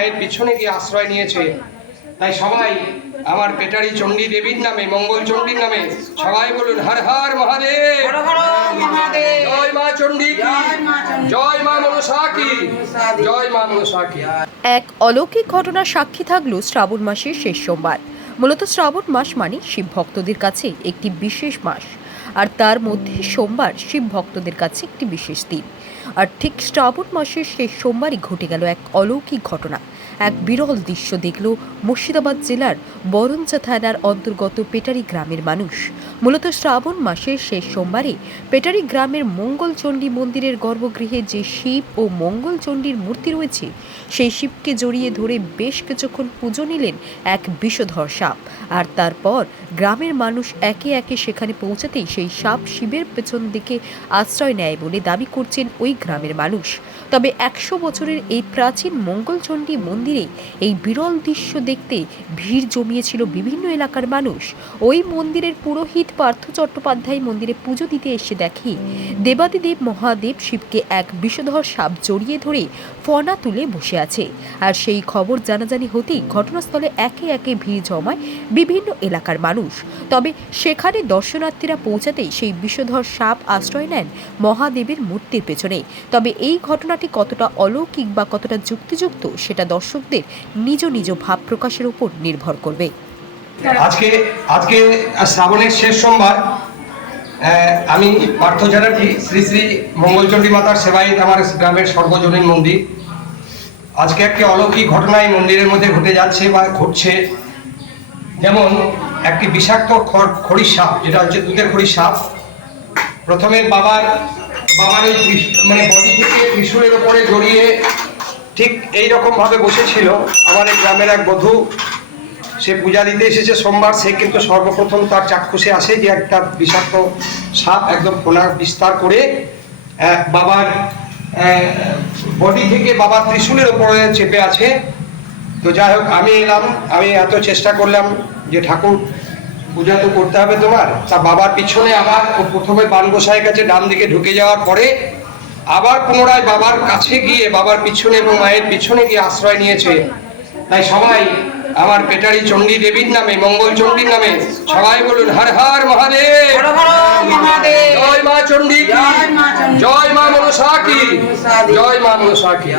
মায়ের পিছনে গিয়ে আশ্রয় নিয়েছে। তাই সবাই আমার পেটারি চণ্ডী দেবীর নামে, মঙ্গল চণ্ডীর নামে সবাই বলুন হর হর মহাদেব, জয় মা চণ্ডী কি, জয় মা মনসা কি, জয় মা মনসা কি। এক অলৌকিক ঘটনার সাক্ষী থাকলো শ্রাবণ মাসের শেষ সোমবার। মূলত শ্রাবণ মাস মানে শিব ভক্তদের কাছে একটি বিশেষ মাস, আর তার মধ্যে সোমবার শিব ভক্তদের কাছে একটি বিশেষ দিন। আর ঠিক শ্রাবণ মাসের শেষ সোমবারই ঘটে গেল এক অলৌকিক ঘটনা। এক বিরল দৃশ্য দেখল মুর্শিদাবাদ জেলার বরঞ্চা থানার অন্তর্গত পেটারি গ্রামের মানুষ। মূলত শ্রাবণ মাসের শেষ সোমবারে পেটারি গ্রামের মঙ্গলচণ্ডী মন্দিরের গর্ভগৃহে যে শিব ও মঙ্গলচণ্ডীর মূর্তি রয়েছে, সেই শিবকে জড়িয়ে ধরে বেশ কিছুক্ষণ পুজো নিলেন এক বিষধর সাপ। আর তারপর গ্রামের মানুষ একে একে সেখানে পৌঁছাতেই সেই সাপ শিবের পেছন দিকে আশ্রয় নেয় বলে দাবি করছেন ওই গ্রামের মানুষ। তবে 100 বছরের এই প্রাচীন মঙ্গলচণ্ডী মন্দিরে এই বিরল দৃশ্য দেখতে ভিড় জমিয়েছিল বিভিন্ন এলাকার মানুষ। ওই মন্দিরের পুরোহিত পার্থ চট্টোপাধ্যায় মন্দিরে পুজো দিতে এসে দেখে দেবাদিদেব মহাদেব শিবকে এক বিষধর সাপ জড়িয়ে ধরে ফনা তুলে বসে আছে। আর সেই খবর জানাজানি হতেই ঘটনাস্থলে একে একে ভিড় জমায় বিভিন্ন এলাকার মানুষ। তবে সেখানে দর্শনার্থীরা পৌঁছাতেই সেই বিষধর সাপ আশ্রয় নেন মহাদেবের মূর্তির পেছনে। তবে এই ঘটনাটি কতটা অলৌকিক বা কতটা যুক্তিযুক্ত সেটা দর্শকদের নিজ নিজ ভাব প্রকাশের উপর নির্ভর করবে। আজকে শ্রাবণের শেষ সোমবার। আমি পার্থ চ্যাটার্জি, শ্রী শ্রী মঙ্গলচণ্ডী মাতার সেবায়িত, আমার গ্রামের সর্বজনীন মন্দির। আজকে একটি অলৌকিক ঘটনা এই মন্দিরের মধ্যে ঘটে যাচ্ছে বা ঘটছে। যেমন একটি বিষাক্ত খড়ির সাপ, যেটা হচ্ছে দুধের খড়ির সাপ, প্রথমে বাবার ওই মানে বডি থেকে ত্রিশূলের ওপরে জড়িয়ে ঠিক এইরকম ভাবে বসেছিল। আমাদের গ্রামের এক বধূ, সে পূজা দিতে এসেছে সোমবার, সে কিন্তু সর্বপ্রথম তার চাক্ষুষে আসে যে একটা বিষাক্ত সাপ একদম ফোনা বিস্তার করে বাবার বডি থেকে বাবার ত্রিশূলের ওপরে চেপে আছে। তো যাই হোক, আমি এলাম, আমি এত চেষ্টা করলাম যে ঠাকুর পূজা তো করতে হবে তোমার। তা বাবার পিছনে আবার প্রথমে বান গোসাইয়ের কাছে ডান দিকে ঢুকে যাওয়ার পরে আবার পুনরায় বাবার কাছে গিয়ে বাবার পিছনে এবং মায়ের পিছনে গিয়ে আশ্রয় নিয়েছে। তাই সবাই আমার পেটারি চণ্ডী দেবীর নামে, মঙ্গল চণ্ডীর নামে সবাই বলুন হর হর মহাদেব, জয় মা চণ্ডী কি, জয় মা মনসা কি, জয় মা মনসা কি।